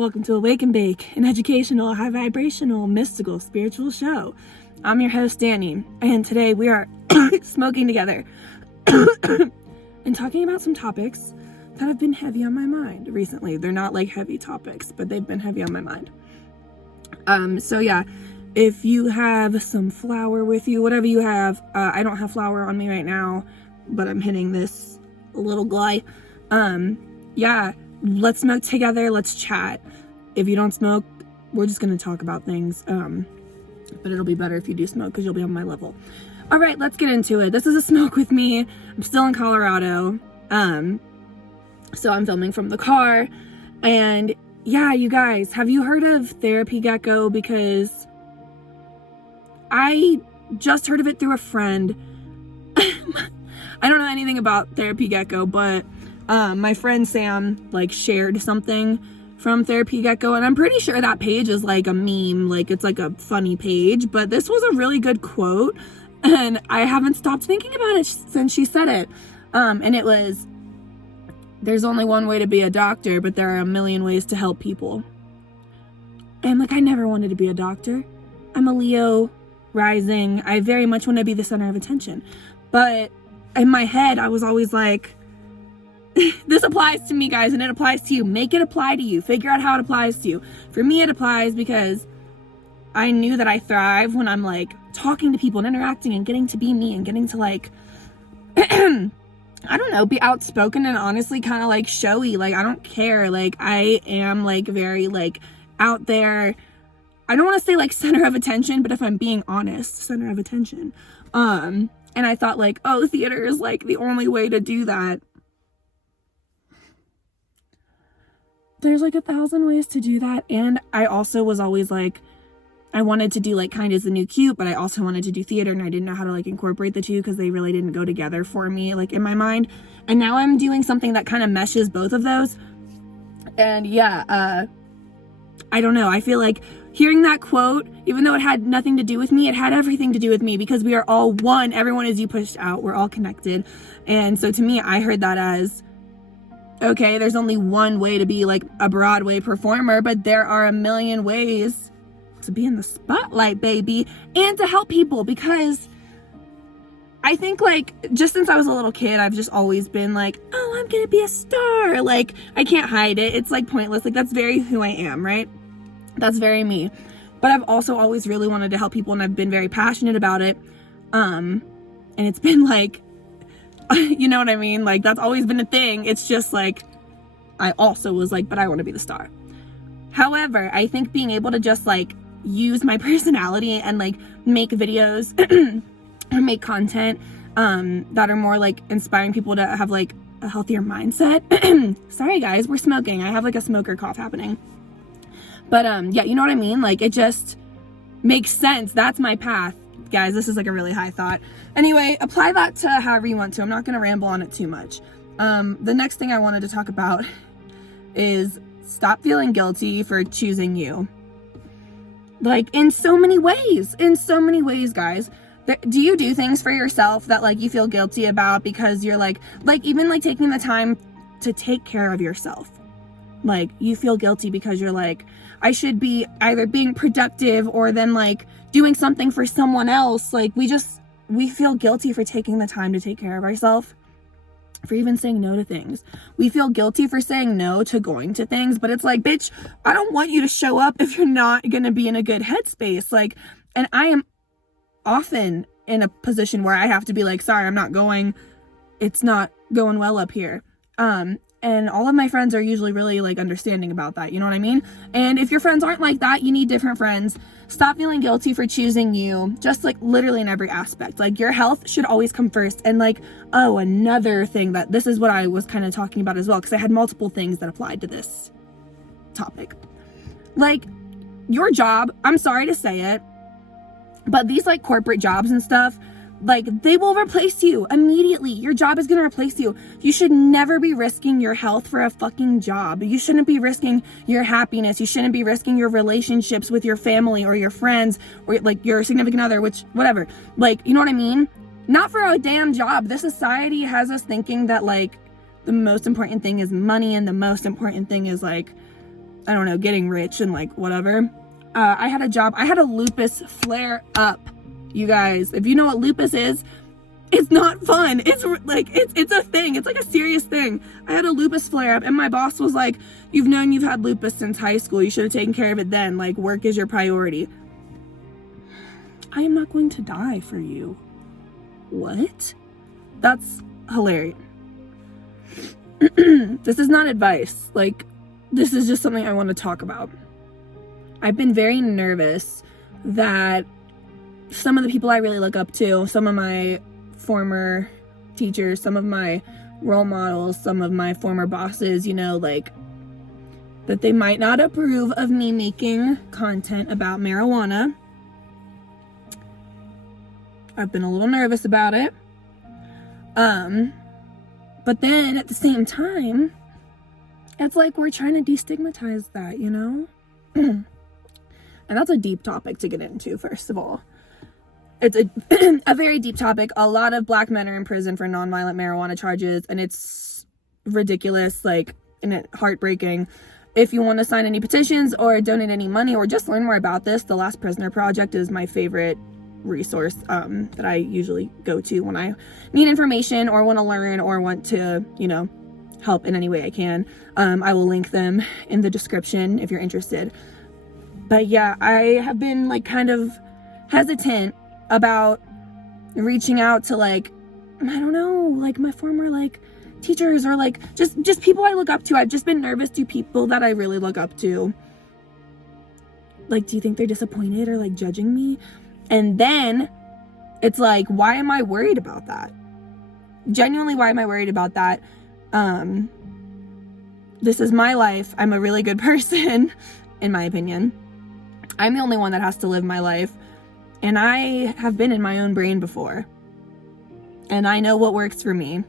Welcome to Awaken Bake, an educational, high vibrational, mystical, spiritual show. I'm your host, Danny, and today we are smoking together and talking about some topics that have been heavy on my mind recently. They're not like heavy topics, but they've been heavy on my mind. So yeah, if you have some flour with you, whatever you have, I don't have flour on me right now, but I'm hitting this little guy. Yeah, let's smoke together, let's chat. If you don't smoke, we're just gonna talk about things, but it'll be better if you do smoke because you'll be on my level. All right, let's get into it. This is a smoke with me. I'm still in Colorado, so I'm filming from the car, and yeah, you guys, have you heard of Therapy Gecko? Because I just heard of it through a friend. I don't know anything about Therapy Gecko, but my friend Sam like shared something from Therapy Gecko, and I'm pretty sure that page is like a meme, like it's like a funny page, but this was a really good quote, and I haven't stopped thinking about it since she said it. And it was, there's only one way to be a doctor, but there are a million ways to help people. And like, I never wanted to be a doctor. I'm a Leo rising. I very much want to be the center of attention, but in my head I was always like, this applies to me, guys, and it applies to you. Make it apply to you. Figure out how it applies to you. For me, it applies because I knew that I thrive when I'm like talking to people and interacting and getting to be me and getting to like I don't know, be outspoken and honestly kind of like showy. Like, I don't care. Like, I am like very like out there. I don't want to say like center of attention, but if I'm being honest, center of attention. And I thought like, oh, theater is like the only way to do that. There's like 1,000 ways to do that. And I also was always like, I wanted to do like Kind is the New Cute, but I also wanted to do theater, and I didn't know how to like incorporate the two because they really didn't go together for me, like in my mind. And now I'm doing something that kind of meshes both of those. And yeah, I don't know. I feel like hearing that quote, even though it had nothing to do with me, it had everything to do with me because we are all one. Everyone is you pushed out. We're all connected. And so to me, I heard that as, okay, there's only one way to be like a Broadway performer, but there are a million ways to be in the spotlight, baby, and to help people. Because I think like just since I was a little kid, I've just always been like, oh, I'm gonna be a star. Like, I can't hide it. It's like pointless. Like, that's very who I am, right? That's very me. But I've also always really wanted to help people, and I've been very passionate about it. And it's been like, you know what I mean? Like, that's always been a thing. It's just like, I also was like, but I want to be the star. However, I think being able to just like use my personality and like make videos or make content that are more like inspiring people to have like a healthier mindset. Sorry guys, we're smoking. I have like a smoker cough happening. But yeah, you know what I mean? Like, it just makes sense. That's my path. Guys, this is like a really high thought. Anyway, apply that to however you want to. I'm not going to ramble on it too much. The next thing I wanted to talk about is stop feeling guilty for choosing you. Like, in so many ways, guys. Do you do things for yourself that like you feel guilty about because you're like even like taking the time to take care of yourself? Like, you feel guilty because you're like, I should be either being productive or then like doing something for someone else. Like, we feel guilty for taking the time to take care of ourselves, for even saying no to things. We feel guilty for saying no to going to things, but it's like, bitch, I don't want you to show up if you're not going to be in a good headspace. Like, and I am often in a position where I have to be like, sorry, I'm not going. It's not going well up here. And all of my friends are usually really like understanding about that. You know what I mean? And if your friends aren't like that, you need different friends. Stop feeling guilty for choosing you, just like literally in every aspect. Like, your health should always come first. And like, oh, another thing that this is what I was kind of talking about as well, because I had multiple things that applied to this topic. Like, your job, I'm sorry to say it, but these like corporate jobs and stuff, like, they will replace you immediately. Your job is going to replace you. You should never be risking your health for a fucking job. You shouldn't be risking your happiness. You shouldn't be risking your relationships with your family or your friends or like your significant other, which, whatever. Like, you know what I mean? Not for a damn job. This society has us thinking that like the most important thing is money, and the most important thing is like I don't know, getting rich and like whatever. I had a job. I had a lupus flare up, you guys. If you know what lupus is, it's not fun. It's like, it's a thing. It's like a serious thing. I had a lupus flare up and my boss was like, you've had lupus since high school. You should have taken care of it then. Like, work is your priority. I am not going to die for you. What? That's hilarious. This is not advice. Like, this is just something I want to talk about. I've been very nervous that some of the people I really look up to, some of my former teachers, some of my role models, some of my former bosses, you know, like, that they might not approve of me making content about marijuana. I've been a little nervous about it. But then at the same time, it's like we're trying to destigmatize that, you know? And that's a deep topic to get into, first of all. It's a very deep topic. A lot of Black men are in prison for nonviolent marijuana charges, and it's ridiculous, like, and it's heartbreaking. If you want to sign any petitions or donate any money or just learn more about this, the Last Prisoner Project is my favorite resource that I usually go to when I need information or want to learn or want to, you know, help in any way I can. I will link them in the description if you're interested. But yeah, I have been like kind of hesitant about reaching out to, like, I don't know, like my former like teachers or like just people I look up to. I've just been nervous to people that I really look up to. Like, do you think they're disappointed or like judging me? And then it's like, why am I worried about that? Genuinely, why am I worried about that? This is my life. I'm a really good person, in my opinion. I'm the only one that has to live my life. And I have been in my own brain before. And I know what works for me.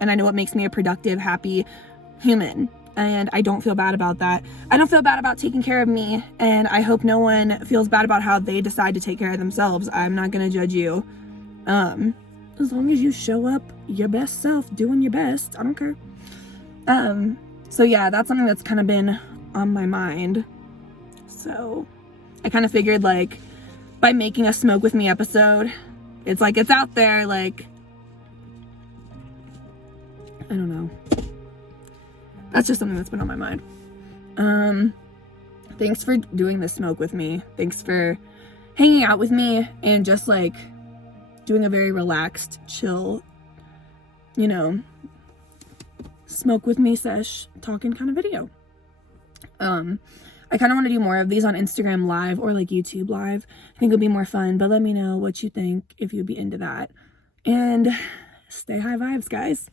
And I know what makes me a productive, happy human. And I don't feel bad about that. I don't feel bad about taking care of me. And I hope no one feels bad about how they decide to take care of themselves. I'm not going to judge you. As long as you show up your best self, doing your best, I don't care. So yeah, that's something that's kind of been on my mind. So I kind of figured, like, by making a Smoke With Me episode, it's like, it's out there, like, I don't know. That's just something that's been on my mind. Thanks for doing this Smoke With Me. Thanks for hanging out with me and just like doing a very relaxed, chill, you know, smoke with me sesh talking kind of video. I kind of want to do more of these on Instagram Live or like YouTube Live. I think it'll be more fun, but let me know what you think if you'd be into that. And stay high vibes, guys.